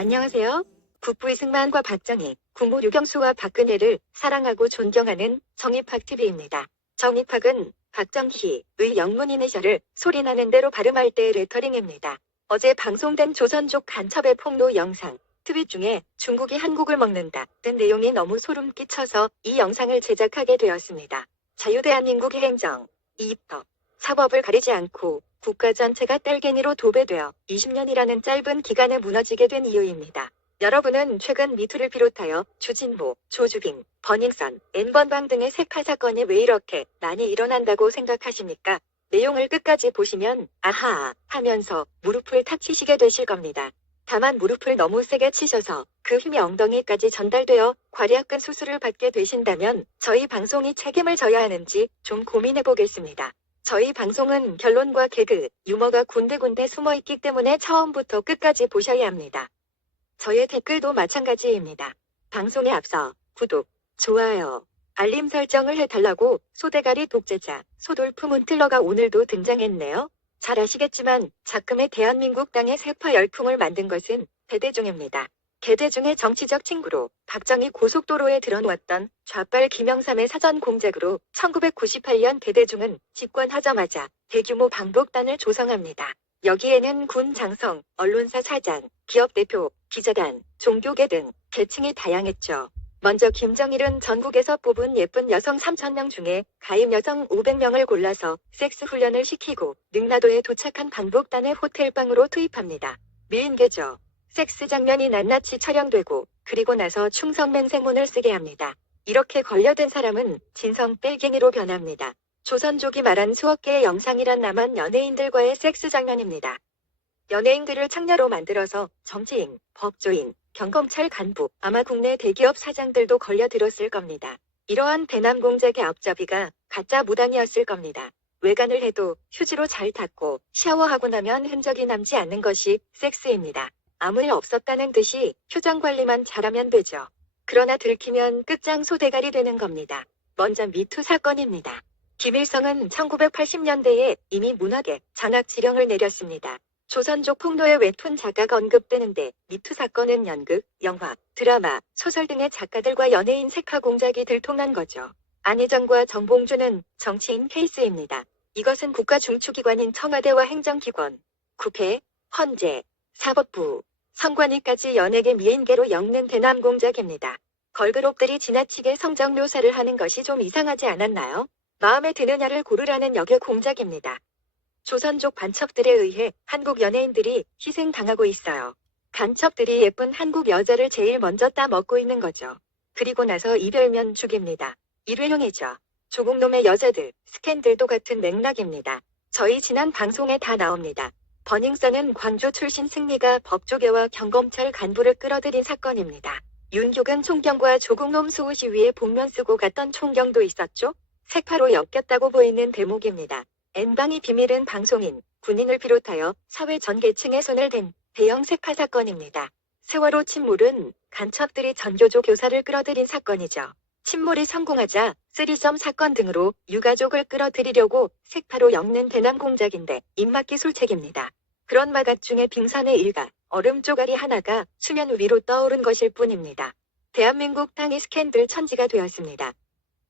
안녕하세요. 국부의 승만과 박정희, 국무 유경수와 박근혜를 사랑하고 존경하는 정의팍TV입니다. 정의팍은 박정희의 영문 이니셜을 소리나는 대로 발음할 때의 레터링입니다. 어제 방송된 조선족 간첩의 폭로 영상, 트윗 중에 중국이 한국을 먹는다 등 내용이 너무 소름 끼쳐서 이 영상을 제작하게 되었습니다. 자유대한민국의 행정, 이입법, 사법을 가리지 않고 국가 전체가 땔갰이로 도배되어 20년이라는 짧은 기간에 무너지게 된 이유입니다. 여러분은 최근 미투를 비롯하여 주진모, 조주빈, 버닝썬, N번방 등의 세파 사건이 왜 이렇게 많이 일어난다고 생각하십니까? 내용을 끝까지 보시면 아하 하면서 무릎을 탁 치시게 되실 겁니다. 다만 무릎을 너무 세게 치셔서 그 힘이 엉덩이까지 전달되어 괄약근 수술을 받게 되신다면 저희 방송이 책임을 져야 하는지 좀 고민해 보겠습니다. 저희 방송은 결론과 개그, 유머가 군데군데 숨어있기 때문에 처음부터 끝까지 보셔야 합니다. 저의 댓글도 마찬가지입니다. 방송에 앞서 구독, 좋아요, 알림 설정을 해달라고 소대가리 독재자 소돌프 문틀러가 오늘도 등장했네요. 잘 아시겠지만 작금의 대한민국 땅에 세파 열풍을 만든 것은 배대중입니다. 개대중의 정치적 친구로 박정희 고속도로에 들어놓았던 좌빨 김영삼의 사전 공작으로 1998년 배대중은 집권하자마자 대규모 방북단을 조성합니다. 여기에는 군 장성, 언론사 사장, 기업 대표, 기자단, 종교계 등 계층이 다양했죠. 먼저 김정일은 전국에서 뽑은 예쁜 여성 3,000명 중에 가임 여성 500명을 골라서 섹스 훈련을 시키고 능라도에 도착한 방북단의 호텔방으로 투입합니다. 미인계죠. 섹스 장면이 낱낱이 촬영되고 그리고 나서 충성맹생문을 쓰게 합니다. 이렇게 걸려든 사람은 진성 뺄갱이로 변합니다. 조선족이 말한 수억 개의 영상이란 남한 연예인들과의 섹스 장면입니다. 연예인들을 창녀로 만들어서 정치인, 법조인, 경검찰 간부, 아마 국내 대기업 사장들도 걸려들었을 겁니다. 이러한 대남 공작의 앞잡이가 가짜 무당이었을 겁니다. 외관을 해도 휴지로 잘 닦고 샤워하고 나면 흔적이 남지 않는 것이 섹스입니다. 아무 일 없었다는 듯이 표정 관리만 잘하면 되죠. 그러나 들키면 끝장 소대가리 되는 겁니다. 먼저 미투 사건입니다. 김일성은 1980년대에 이미 문학에 장학지령을 내렸습니다. 조선족 폭로의 웹툰 작가가 언급되는데 미투 사건은 연극, 영화, 드라마, 소설 등의 작가들과 연예인 세파 공작이 들통난 거죠. 안희정과 정봉주는 정치인 케이스입니다. 이것은 국가 중추기관인 청와대와 행정기관, 국회, 헌재, 사법부, 선관위까지 연예계 미인계로 엮는 대남 공작입니다. 걸그룹들이 지나치게 성적 묘사를 하는 것이 좀 이상하지 않았나요? 마음에 드느냐를 고르라는 역의 공작입니다. 조선족 간첩들에 의해 한국 연예인들이 희생당하고 있어요. 간첩들이 예쁜 한국 여자를 제일 먼저 따먹고 있는 거죠. 그리고 나서 이별면 죽입니다. 일회용이죠. 조국놈의 여자들, 스캔들도 같은 맥락입니다. 저희 지난 방송에 다 나옵니다. 버닝썬은 광주 출신 승리가 법조계와 경검찰 간부를 끌어들인 사건입니다. 윤교근 총경과 조국놈 수호 시위에 복면 쓰고 갔던 총경도 있었죠? 세파로 엮였다고 보이는 대목입니다. N방이 비밀은 방송인, 군인을 비롯하여 사회 전 계층의 손을 댄 대형 세파 사건입니다. 세월호 침몰은 간첩들이 전교조 교사를 끌어들인 사건이죠. 침몰이 성공하자 쓰리썸 사건 등으로 유가족을 끌어들이려고 세파로 엮는 대남 공작인데 입맞기 술책입니다. 그런 마갓 중에 빙산의 일각, 얼음 쪼가리 하나가 수면 위로 떠오른 것일 뿐입니다. 대한민국 땅이 스캔들 천지가 되었습니다.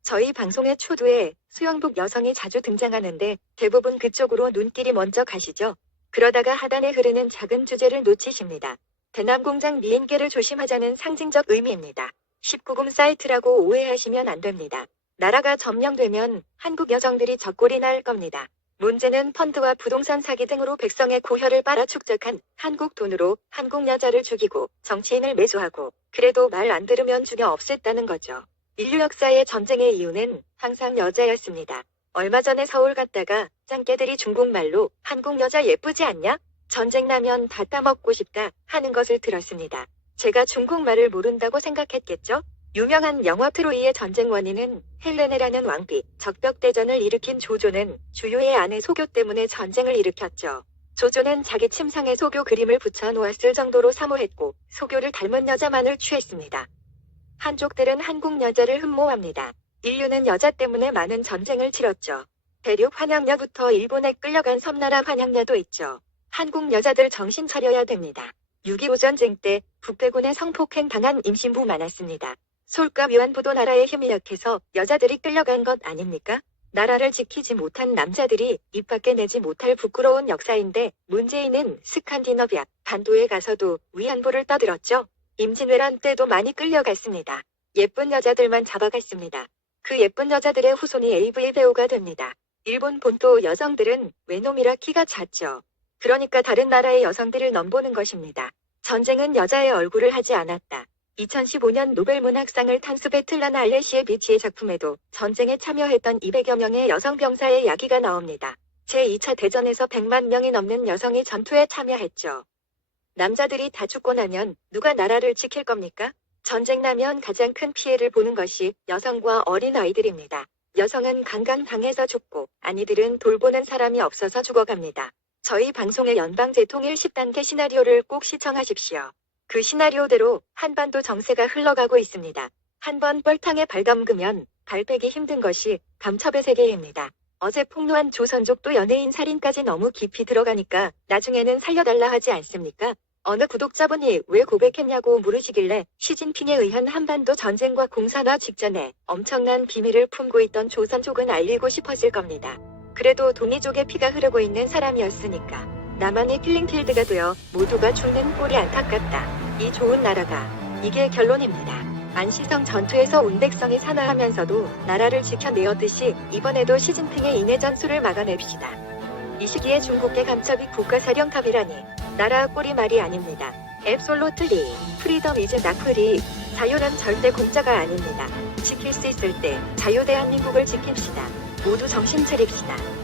저희 방송의 초두에 수영복 여성이 자주 등장하는데 대부분 그쪽으로 눈길이 먼저 가시죠. 그러다가 하단에 흐르는 작은 주제를 놓치십니다. 대남 공작 미인계를 조심하자는 상징적 의미입니다. 19금 사이트라고 오해하시면 안 됩니다. 나라가 점령되면 한국 여성들이 젖골이 날 겁니다. 문제는 펀드와 부동산 사기 등으로 백성의 고혈을 빨아 축적한 한국 돈으로 한국 여자를 죽이고 정치인을 매수하고 그래도 말 안 들으면 죽여 없앴다는 거죠. 인류 역사의 전쟁의 이유는 항상 여자였습니다. 얼마 전에 서울 갔다가 짱깨들이 중국말로 한국 여자 예쁘지 않냐? 전쟁 나면 다 따먹고 싶다 하는 것을 들었습니다. 제가 중국말을 모른다고 생각했겠죠? 유명한 영화 트로이의 전쟁 원인은 헬레네라는 왕비, 적벽대전을 일으킨 조조는 주요의 아내 소교 때문에 전쟁을 일으켰죠. 조조는 자기 침상에 소교 그림을 붙여 놓았을 정도로 사모했고 소교를 닮은 여자만을 취했습니다. 한족들은 한국 여자를 흠모합니다. 인류는 여자 때문에 많은 전쟁을 치렀죠. 대륙 환양녀부터 일본에 끌려간 섬나라 환양녀도 있죠. 한국 여자들 정신 차려야 됩니다. 6.25 전쟁 때 북배군에 성폭행 당한 임신부 많았습니다. 솔과 위안부도 나라의 힘이 약해서 여자들이 끌려간 것 아닙니까? 나라를 지키지 못한 남자들이 입 밖에 내지 못할 부끄러운 역사인데 문재인은 스칸디너비아 반도에 가서도 위안부를 떠들었죠. 임진왜란 때도 많이 끌려갔습니다. 예쁜 여자들만 잡아갔습니다. 그 예쁜 여자들의 후손이 AV 배우가 됩니다. 일본 본토 여성들은 외놈이라 키가 작죠. 그러니까 다른 나라의 여성들을 넘보는 것입니다. 전쟁은 여자의 얼굴을 하지 않았다. 2015년 노벨문학상을 탄 스베틀라나 알레시에비치의 작품에도 전쟁에 참여했던 200여 명의 여성 병사의 이야기가 나옵니다. 제2차 대전에서 100만 명이 넘는 여성이 전투에 참여했죠. 남자들이 다 죽고 나면 누가 나라를 지킬 겁니까? 전쟁 나면 가장 큰 피해를 보는 것이 여성과 어린 아이들입니다. 여성은 강간당해서 죽고 아이들은 돌보는 사람이 없어서 죽어갑니다. 저희 방송의 연방제통일 10단계 시나리오를 꼭 시청하십시오. 그 시나리오대로 한반도 정세가 흘러가고 있습니다. 한번 뻘탕에 발 담그면 발 빼기 힘든 것이 감첩의 세계입니다. 어제 폭로한 조선족도 연예인 살인까지 너무 깊이 들어가니까 나중에는 살려달라 하지 않습니까? 어느 구독자분이 왜 고백했냐고 물으시길래 시진핑에 의한 한반도 전쟁과 공산화 직전에 엄청난 비밀을 품고 있던 조선족은 알리고 싶었을 겁니다. 그래도 동이족의 피가 흐르고 있는 사람이었으니까. 나만의 킬링필드가 되어 모두가 죽는 꼴이 안타깝다. 이 좋은 나라가. 이게 결론입니다. 안시성 전투에서 온백성이 산화하면서도 나라를 지켜내었듯이 이번에도 시진핑의 인해 전술을 막아냅시다. 이 시기에 중국계 감첩이 국가사령탑이라니 나라 꼴이 말이 아닙니다. 앱솔루트리 프리덤 이즈 나프리 자유는 절대 공짜가 아닙니다. 지킬 수 있을 때 자유 대한민국을 지킵시다. 모두 정신 차립시다.